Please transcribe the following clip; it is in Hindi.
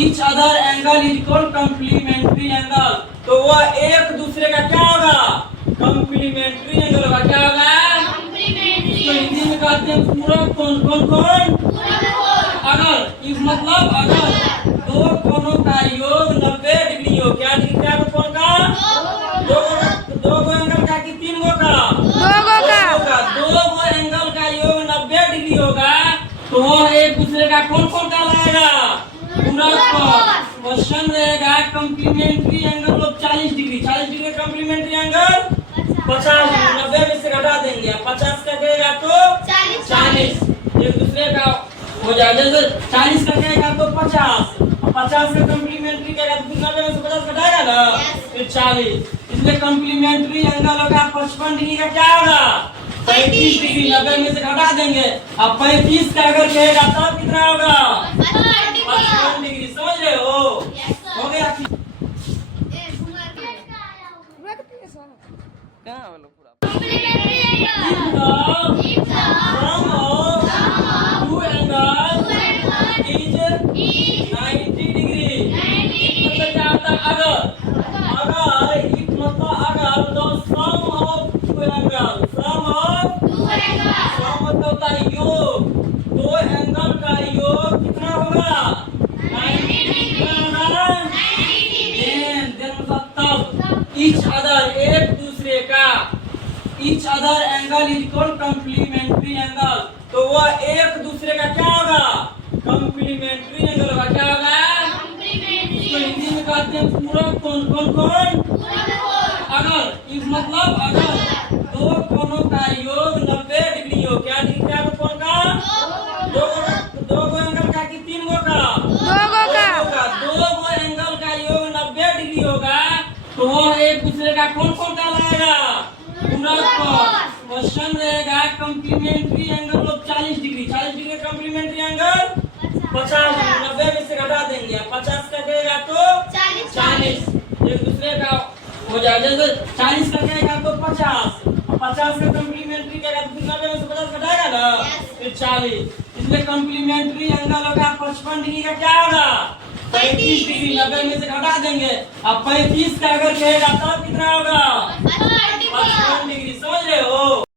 Each other angle is equal complementary angle. तो वह एक दूसरे का क्या होगा? कॉम्प्लीमेंट्री एंगल होगा। क्या होगा? तो हिंदी में कहते हैं पूरक कोण। कौन कौन? अगर इस मतलब अगर दो कोणों का योग 90 डिग्री हो। क्या डिग्री का कोण का? दो गो एंगल का कि तीन गो का? दो गो एंगल का योग 90 डिग्री होगा तो वह एक दूसरे का कौन कौन कहलाएगा? पूरक कोण। क्वेश्चन रहेगा complementary angle of 40 degree. 40 degree complementary angle 50 degree. 90 में से घटा देंगे। 50 का कहेगा तो 40 एक दूसरे का हो जाएगा। जैसे 40 का कहेगा तो 50 का कॉम्प्लीमेंट्री कहेगा तो 90 में से 50 घटाएगा ना फिर 40। इसलिए कॉम्प्लीमेंट्री एंगल होगा 55 डिग्री का क्या होगा? 35 डिग्री। 90 में से घटा देंगे। अब 35 का अगर कहेगा तब कितना होगा? 55 डिग्री। समझ रहे हो? हो गया कहाँ वाला पूरा each other एक दूसरे का each other angle is called complementary angle। तो वह एक दूसरे का क्या होगा? complementary angle होगा। क्या होगा? तो हिंदी में कहते हैं पूरक कोण। कौन कौन? अगर इस मतलब अगर दो कोणों का योग 90 डिग्री हो। क्या डिग्री का कोण का? दो गो एंगल का कि तीन गो का? दो गो एंगल का योग 90 डिग्री होगा तो वह एक दूसरे का कौन कौन कहलाएगा? पूरक कोण। क्वेश्चन रहेगा complementary angle of 40 degree. 40 degree complementary angle 50 degree. 90 में से घटा देंगे। 50 का कहेगा तो 40 एक दूसरे का हो जाएगा। जैसे 40 का कहेगा तो 50 का कॉम्प्लीमेंट्री कहेगा तो 90 में से 50 घटाएगा ना फिर 40। इसलिए कॉम्प्लीमेंट्री एंगल होगा 55 डिग्री का क्या होगा? 35 डिग्री। 90 में से घटा देंगे। अब 35 का अगर कहेगा तब कितना होगा? 55 डिग्री। समझ रहे हो?